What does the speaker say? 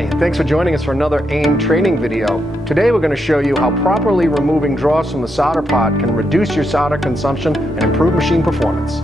Hi, and thanks for joining us for another AIM training video. Today we're going to show you how properly removing dross from the solder pot can reduce your solder consumption and improve machine performance.